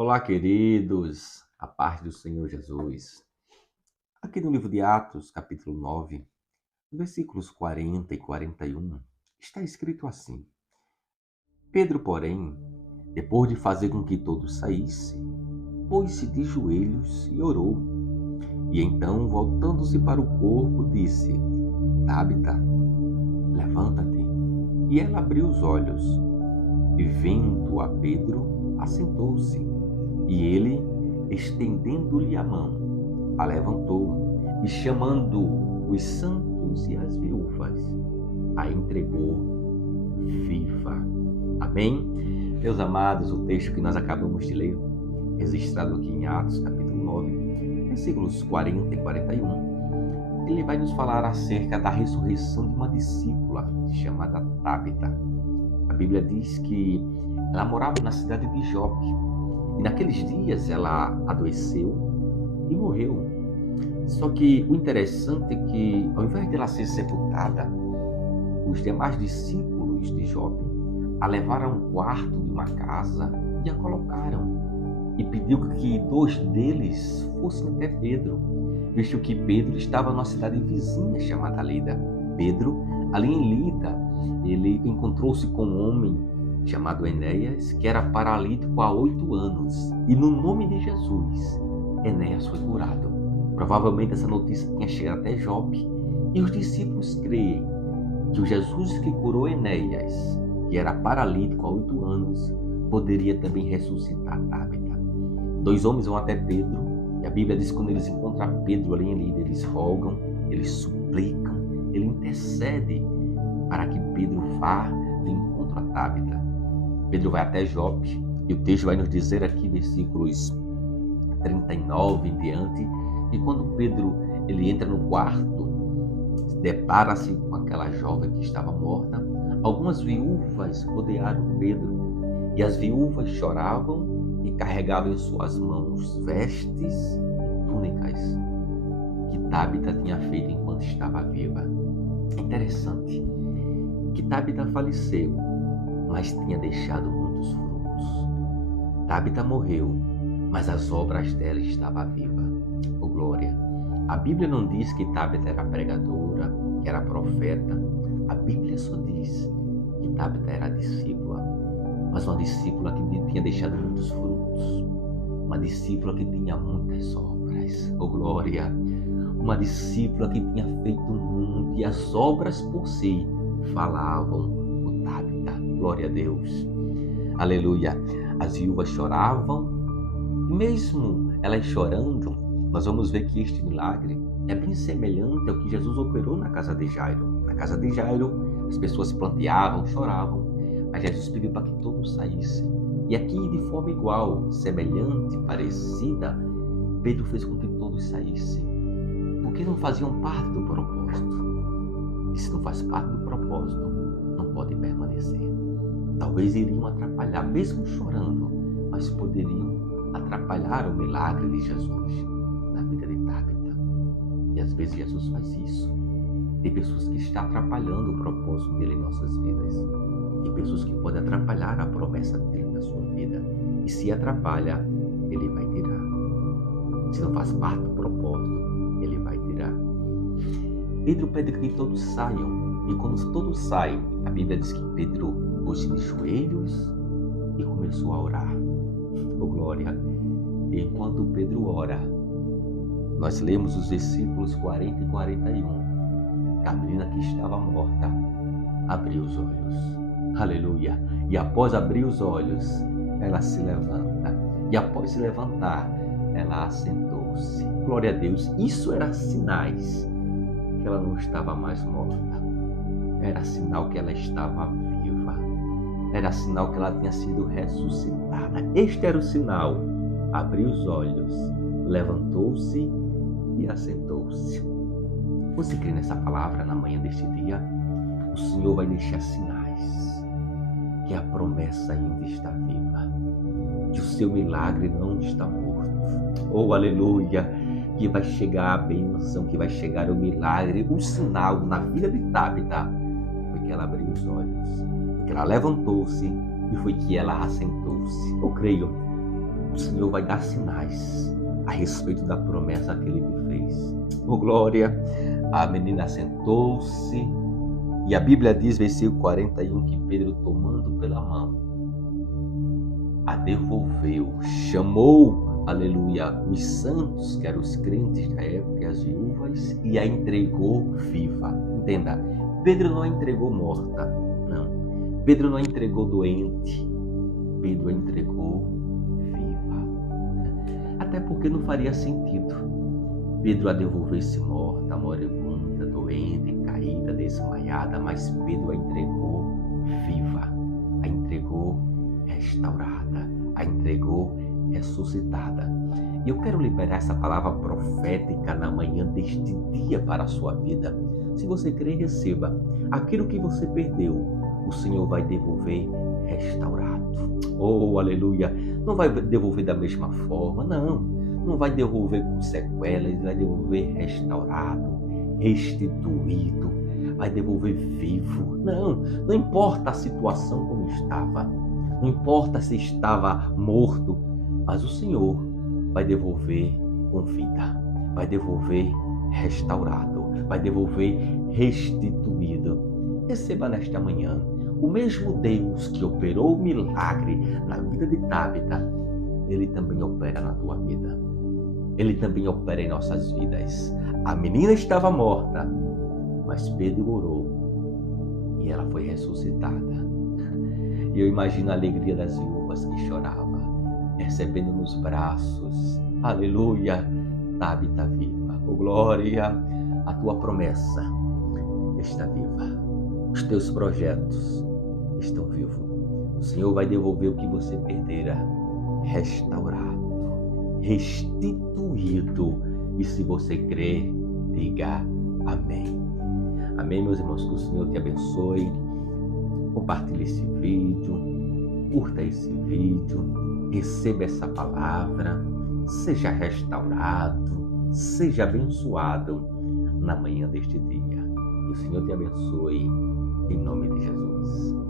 Olá, queridos, a paz do Senhor Jesus. Aqui no livro de Atos, capítulo 9, versículos 40 e 41, está escrito assim: Pedro, porém, depois de fazer com que todos saíssem, pôs-se de joelhos e orou. E então, voltando-se para o corpo, disse: Tabita, levanta-te. E ela abriu os olhos, e vendo a Pedro, assentou-se. E ele, estendendo-lhe a mão, a levantou e, chamando os santos e as viúvas, a entregou viva. Amém? Meus amados, o texto que nós acabamos de ler, registrado aqui em Atos, capítulo 9, versículos 40 e 41, ele vai nos falar acerca da ressurreição de uma discípula chamada Tabita. A Bíblia diz que ela morava na cidade de Jope. E naqueles dias ela adoeceu e morreu. Só que o interessante é que, ao invés de ela ser sepultada, os demais discípulos de Jope a levaram a um quarto de uma casa e a colocaram. E pediu que dois deles fossem até Pedro, visto que Pedro estava numa cidade vizinha chamada Lida. Pedro, ali em Lida, ele encontrou-se com um homem chamado Enéas, que era paralítico há 8 anos. E no nome de Jesus, Enéas foi curado. Provavelmente essa notícia tinha chegado até Jope. E os discípulos creem que o Jesus que curou Enéas, que era paralítico há 8 anos, poderia também ressuscitar Tabita. 2 homens vão até Pedro. E a Bíblia diz que quando eles encontram Pedro ali em Lida, eles rogam, eles suplicam, ele intercede para que Pedro vá de encontro a Tabita. Pedro vai até Jope, e o texto vai nos dizer aqui, versículos 39 em diante, que quando Pedro ele entra no quarto, depara-se com aquela jovem que estava morta. Algumas viúvas rodearam Pedro, e as viúvas choravam e carregavam em suas mãos vestes e túnicas que Tabita tinha feito enquanto estava viva. É interessante que Tabita faleceu, mas tinha deixado muitos frutos. Tabita morreu, mas as obras dela estavam vivas. Oh, glória! A Bíblia não diz que Tabita era pregadora, que era profeta. A Bíblia só diz que Tabita era discípula, mas uma discípula que tinha deixado muitos frutos. Uma discípula que tinha muitas obras. Oh, glória! Uma discípula que tinha feito muito, e as obras por si falavam por Tabita. Glória a Deus. Aleluia. As viúvas choravam. E mesmo elas chorando, nós vamos ver que este milagre é bem semelhante ao que Jesus operou na casa de Jairo. Na casa de Jairo, as pessoas planteavam, choravam, mas Jesus pediu para que todos saíssem. E aqui, de forma igual, semelhante, parecida, Pedro fez com que todos saíssem, porque não faziam parte do propósito. E se não faz parte do propósito, não pode permanecer. Talvez iriam atrapalhar, mesmo chorando, mas poderiam atrapalhar o milagre de Jesus na vida de Tabita. E às vezes Jesus faz isso. Tem pessoas que estão atrapalhando o propósito dele em nossas vidas. Tem pessoas que podem atrapalhar a promessa dele na sua vida. E se atrapalha, ele vai tirar. Se não faz parte do propósito, ele vai tirar. Pedro pede que todos saiam. E quando todos saem, a Bíblia diz que Pedro pôs-se de joelhos e começou a orar. Oh, glória! E enquanto Pedro ora, nós lemos os versículos 40 e 41. A menina que estava morta abriu os olhos. Aleluia! E após abrir os olhos, ela se levanta. E após se levantar, ela assentou-se. Glória a Deus! Isso era sinais que ela não estava mais morta. Era sinal que ela estava viva. Era sinal que ela tinha sido ressuscitada. Este era o sinal. Abriu os olhos, levantou-se e assentou-se. Você crê nessa palavra na manhã deste dia? O Senhor vai deixar sinais que a promessa ainda está viva, que o seu milagre não está morto. Oh, aleluia! Que vai chegar a bênção, que vai chegar o milagre, o sinal na vida de Tabita foi que ela abriu os olhos, foi que ela levantou-se e foi que ela assentou-se. Eu creio o Senhor vai dar sinais a respeito da promessa que Ele te fez. Oh, glória! A menina sentou-se e a Bíblia diz, versículo 41, que Pedro, tomando pela mão, a devolveu, chamou, aleluia, os santos, que eram os crentes da época, as viúvas, e a entregou viva. Entenda, Pedro não a entregou morta, não. Pedro não a entregou doente, Pedro a entregou viva. Até porque não faria sentido Pedro a devolvesse morta, moribunda, doente, caída, desmaiada, mas Pedro a entregou viva, a entregou restaurada, a entregou ressuscitada. E eu quero liberar essa palavra profética na manhã deste dia para a sua vida. Se você crê, receba. Aquilo que você perdeu, o Senhor vai devolver restaurado. Oh, aleluia! Não vai devolver da mesma forma, não. Não vai devolver com sequelas, vai devolver restaurado, restituído, vai devolver vivo. Não importa a situação como estava, não importa se estava morto, mas o Senhor vai devolver com vida, vai devolver restaurado, vai devolver restituído. Receba nesta manhã o mesmo Deus que operou o milagre na vida de Tabita, Ele também opera na tua vida. Ele também opera em nossas vidas. A menina estava morta, mas Pedro orou e ela foi ressuscitada. E eu imagino a alegria das viúvas que choravam, recebendo nos braços, aleluia, Tabita viva. Oh, glória, a tua promessa está viva. Os teus projetos estão vivos. O Senhor vai devolver o que você perdera, restaurado, restituído. E se você crê, diga amém. Amém, meus irmãos, que o Senhor te abençoe. Compartilhe esse vídeo, curta esse vídeo, receba essa palavra, seja restaurado, seja abençoado na manhã deste dia. Que o Senhor te abençoe, em nome de Jesus.